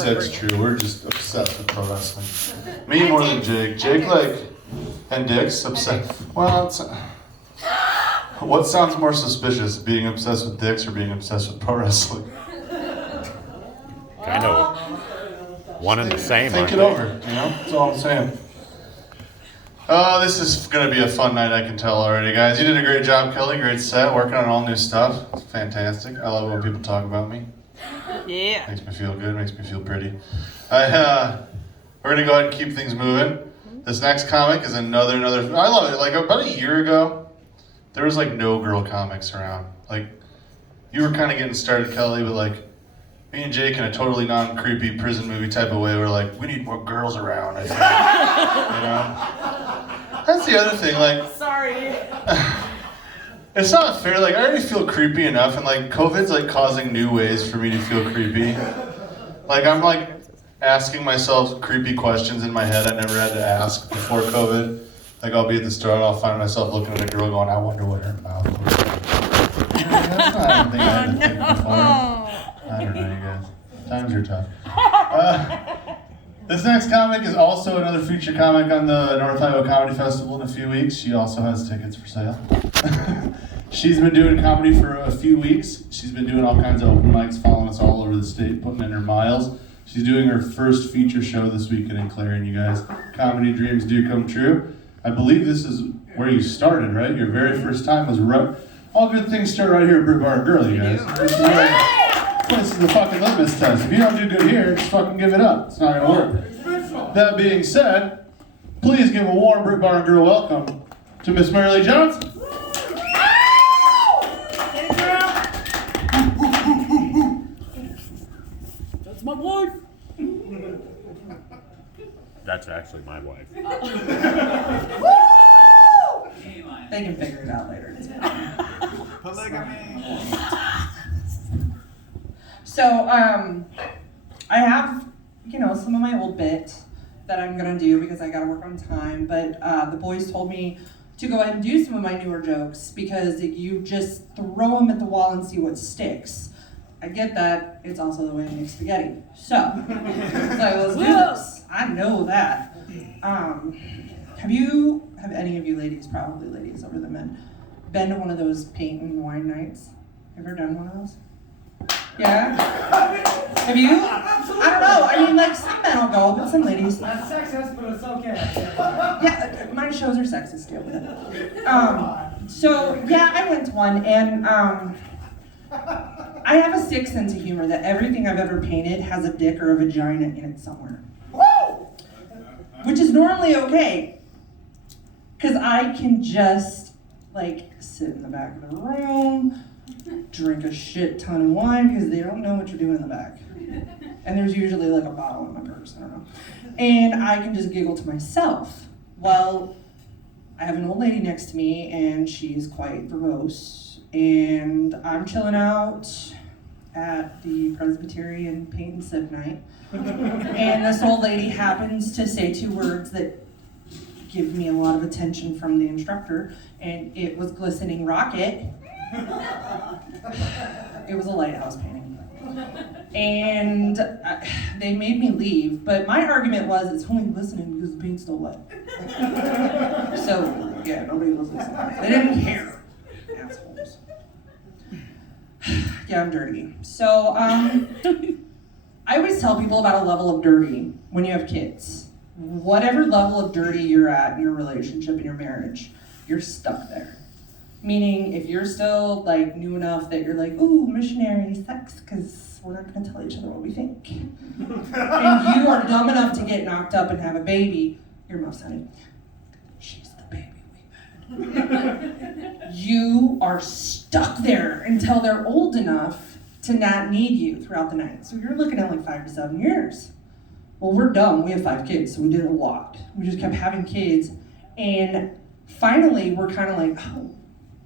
said's true. We're just obsessed with pro wrestling. Me more than Jake. Jake, and Dick's obsessed. Well, what sounds more suspicious, being obsessed with dicks or being obsessed with pro wrestling? Kind of one and the same. Think it over, That's all I'm saying. Oh, this is going to be a fun night, I can tell already, guys. You did a great job, Kelly. Great set. Working on all new stuff. It's fantastic. I love when people talk about me. Yeah. Makes me feel good. Makes me feel pretty. We're going to go ahead and keep things moving. This next comic is another. I love it. Like, about a year ago, there was, no girl comics around. You were kind of getting started, Kelly, but, me and Jake in a totally non-creepy prison movie type of way, we're we need more girls around, I think. That's the other thing, Sorry. It's not fair, I already feel creepy enough, and, COVID's, causing new ways for me to feel creepy. I'm, asking myself creepy questions in my head I never had to ask before COVID. I'll be at the store and I'll find myself looking at a girl going, I wonder what her mouth looks like. That's not anything I had to think before. I don't know, you guys. Times are tough. This next comic is also another feature comic on the North Iowa Comedy Festival in a few weeks. She also has tickets for sale. She's been doing comedy for a few weeks. She's been doing all kinds of open mics, following us all over the state, putting in her miles. She's doing her first feature show this weekend in Clarion, you guys. Comedy dreams do come true. I believe this is where you started, right? Your very first time was right. All good things start right here at Britt Bar and Grill, you guys. This is the fucking litmus test. If you don't do good here, just fucking give it up. It's not gonna work. That being said, please give a warm Britt Bar and Grill welcome to Miss Marilee Johnson. That's my wife. That's actually my wife. They can figure it out later. Polygamy. So, I have, some of my old bit that I'm gonna do because I gotta work on time, but the boys told me to go ahead and do some of my newer jokes because you just throw them at the wall and see what sticks. I get that. It's also the way I make spaghetti. So let's do this. I know that. Have any of you ladies, probably ladies over the men, been to one of those paint and wine nights? Ever done one of those? Yeah? Have you? I don't know. Some men will go, but some ladies. That's sexist, but it's okay. Yeah, my shows are sexist, deal with it. I went to one, and I have a sick sense of humor that everything I've ever painted has a dick or a vagina in it somewhere. Which is normally okay, because I can just, sit in the back of the room, drink a shit ton of wine, because they don't know what you're doing in the back. And there's usually, a bottle in my purse, I don't know. And I can just giggle to myself. Well, I have an old lady next to me, and she's quite verbose, and I'm chilling out at the Presbyterian paint and sip night, and this old lady happens to say two words that give me a lot of attention from the instructor, and it was glistening rocket. It was a lighthouse painting. And they made me leave, but my argument was it's only glistening because the paint's still wet. So, yeah, nobody was listening. They didn't care. Assholes. Yeah, I'm dirty. So, I always tell people about a level of dirty when you have kids. Whatever level of dirty you're at in your relationship, in your marriage, you're stuck there. Meaning, if you're still, new enough that you're ooh, missionary sex, because we're not going to tell each other what we think. And you are dumb enough to get knocked up and have a baby, your mouth's honey. She's the baby we've had. You are stuck there until they're old enough to not need you throughout the night. So you're looking at 5 to 7 years. Well, we're dumb. We have 5 kids, so we did a lot. We just kept having kids. And finally, we're kind of oh,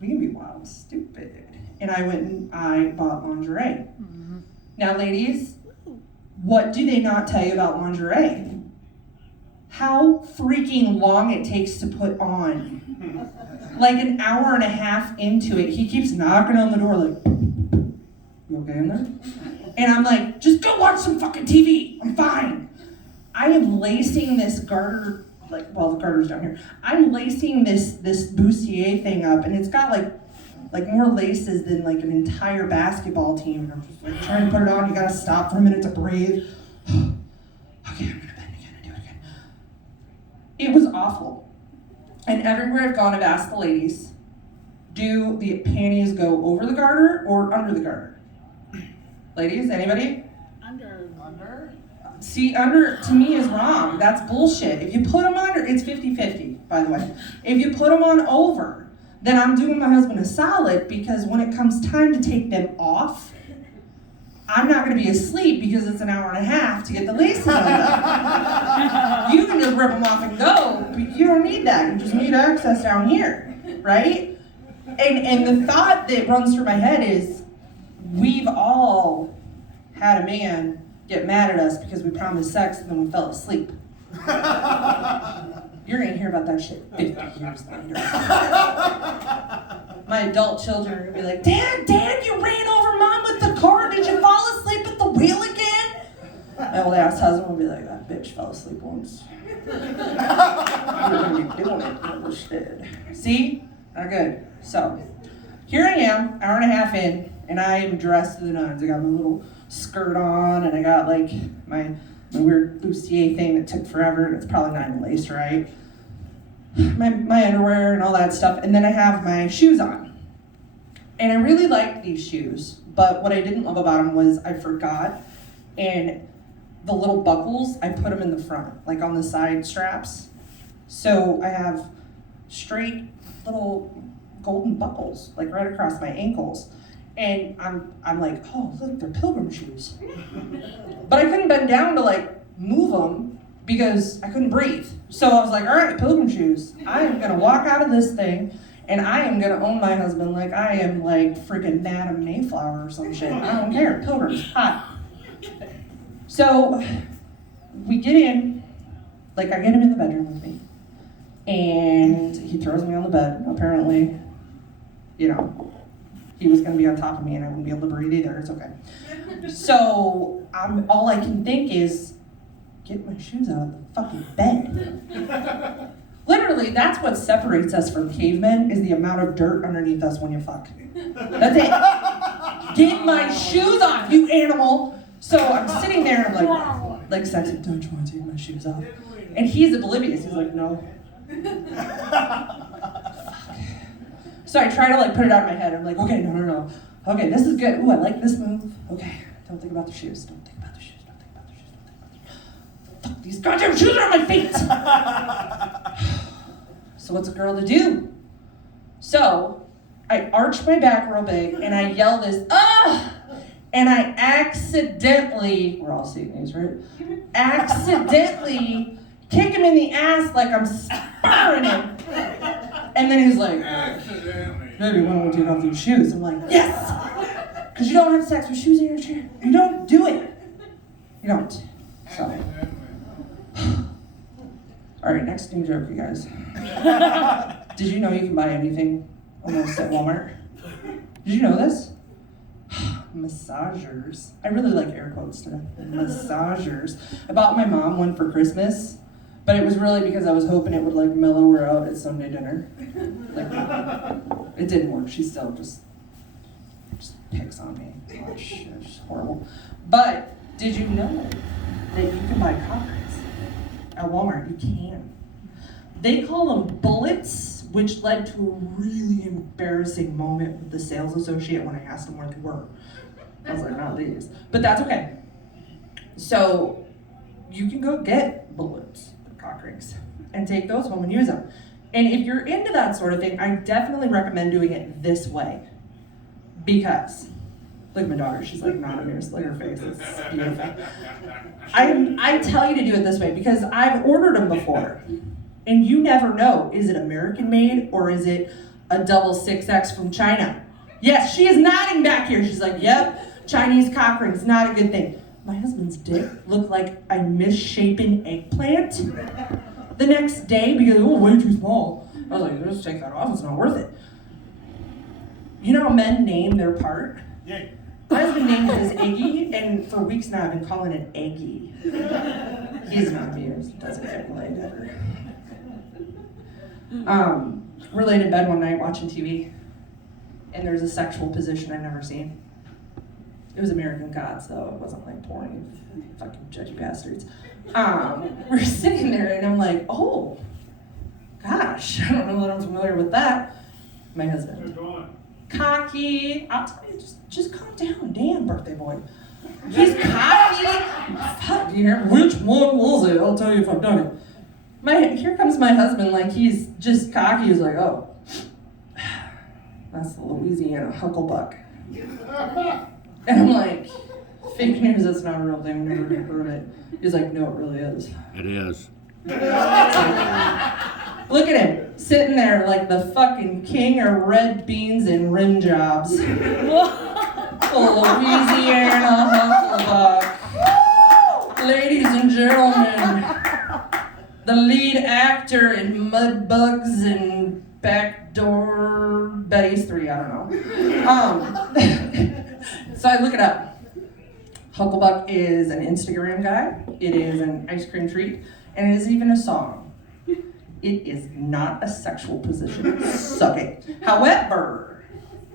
we can be wild and stupid. And I went and I bought lingerie. Mm-hmm. Now, ladies, what do they not tell you about lingerie? How freaking long it takes to put on. An hour and a half into it, he keeps knocking on the door you okay in there? And I'm just go watch some fucking TV. I'm I am lacing this garter, like, well, the garter's down here. I'm lacing this bustier thing up, and it's got like more laces than like an entire basketball team. And I'm just like trying to put it on. You gotta stop for a minute to breathe. Okay, I'm gonna bend again and do it again. It was awful. And everywhere I've gone, I've asked the ladies, do the panties go over the garter or under the garter? Ladies, anybody? Under. See, under to me is wrong. That's bullshit. If you put them under, it's 50-50, by the way. If you put them on over, then I'm doing my husband a solid, because when it comes time to take them off, I'm not going to be asleep because it's an hour and a half to get the laces undone. You can just rip them off and go, but you don't need that. You just need access down here, right? And the thought that runs through my head is, we've all had a man get mad at us because we promised sex and then we fell asleep. You're gonna hear about that shit 50 years later. My adult children are gonna be like, Dad, you ran over Mom with the car. Did you fall asleep at the wheel again? My old ass husband will be like, that bitch fell asleep once. You're gonna be doing it instead. See? Not good. So, here I am, hour and a half in, and I am dressed to the nines. I got my little skirt on, and I got like my weird bustier thing that took forever, and it's probably not even laced right. My underwear and all that stuff, and then I have my shoes on. And I really liked these shoes, but what I didn't love about them was I forgot, and the little buckles, I put them in the front, like on the side straps. So I have straight little golden buckles, like right across my ankles. And I'm like, oh, look, they're pilgrim shoes. But I couldn't bend down to like move them because I couldn't breathe. So I was like, all right, pilgrim shoes. I am gonna walk out of this thing and I am gonna own my husband like I am like freaking Madame Mayflower or some shit. I don't care, pilgrims, hot. So we get in, like I get him in the bedroom with me. And he throws me on the bed. Apparently, you know, he was gonna be on top of me and I wouldn't be able to breathe either. It's okay. So all I can think is, get my shoes out of the fucking bed. Literally, that's what separates us from cavemen, is the amount of dirt underneath us when you fuck. That's it. Get my shoes on, you animal. So I'm sitting there and I'm like sexy, don't you want to take my shoes off? And he's oblivious. He's like, no. So I try to like put it out of my head. I'm like, okay, no. Okay, this is good. Ooh, I like this move. Okay, don't think about the shoes. Don't think about the shoes. Don't think about the shoes. Don't think about the shoes. Fuck, these goddamn shoes are on my feet. So what's a girl to do? So I arch my back real big and I yell this, ah! And I accidentally, we're all seeing these, right? Accidentally kick him in the ass like I'm spurring him. And then he's like, baby, why don't we take off these shoes? I'm like, yes! Because you don't have sex with shoes in your chair. You don't do it. You don't. So. All right, next new joke, you guys. Did you know you can buy anything almost at Walmart? Did you know this? Massagers. I really like air quotes today. Massagers. I bought my mom one for Christmas, but it was really because I was hoping it would like mellow her out at Sunday dinner. Like, it didn't work. She still just picks on me. Gosh, it's horrible. But did you know that you can buy cock rings at Walmart? You can. They call them bullets, which led to a really embarrassing moment with the sales associate when I asked him where they were. I was like, not these. But that's okay. So you can go get bullets, cock rings, and take those home and use them. And if you're into that sort of thing, I definitely recommend doing it this way. Because, look at my daughter, she's like not amused, look at her face, it's beautiful. I tell you to do it this way because I've ordered them before. And you never know, is it American made or is it a double 6X from China? Yes, she is nodding back here. She's like, yep, Chinese cock rings, not a good thing. My husband's dick looked like a misshapen eggplant the next day because, oh, way too small. I was like, just take that off, it's not worth it. You know how men name their part? Yay. My husband named his Iggy, and for weeks now I've been calling it Eggy. He's not amused. Doesn't get laid ever. We're laid in bed one night watching TV, and there's a sexual position I've never seen. It was American Gods, though. It wasn't like porn, you fucking judgy bastards. We're sitting there, and I'm like, oh, gosh, I don't know that I'm familiar with that. My husband. Cocky. I'll tell you, just calm down. Damn, birthday boy. He's cocky. Fuck, dear. Which one was it? I'll tell you if I've done it. Here comes my husband, like he's just cocky. He's like, oh, that's the Louisiana hucklebuck. And I'm like, fake news, that's not a real thing. I've never heard it. He's like, no, it really is. It is. Look at him, sitting there like the fucking king of red beans and rim jobs. The Louisiana hucklebuck. Ladies and gentlemen, the lead actor in Mudbugs and Backdoor Betty's 3, I don't know. So I look it up. Hucklebuck is an Instagram guy. It is an ice cream treat. And it isn't even a song. It is not a sexual position. Suck it. However,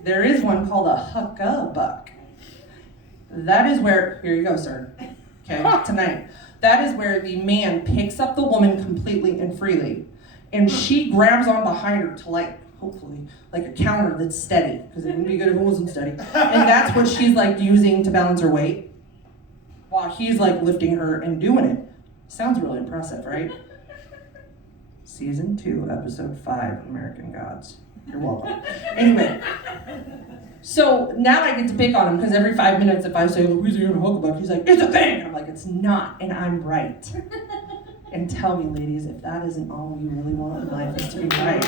there is one called a huckabuck. That is where, here you go, sir. Okay, tonight. That is where the man picks up the woman completely and freely, and she grabs on behind her to, like, hopefully, like a counter that's steady, because it wouldn't be good if it wasn't steady. And that's what she's, like, using to balance her weight, while he's, like, lifting her and doing it. Sounds really impressive, right? Season 2, episode 5, American Gods. You're welcome. Anyway. So now I get to pick on him because every 5 minutes if I say Louisiana hucklebuck, he's like, it's a thing! And I'm like, it's not, and I'm right. And tell me, ladies, if that isn't all you really want in life is to be right.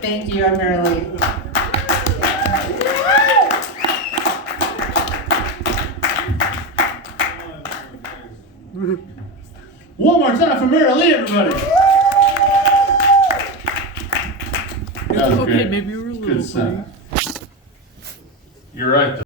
Thank you, I'm Marilee. One more time for Marilee, everybody. That was Okay, great. maybe you were a little Good funny. set. You're right, though.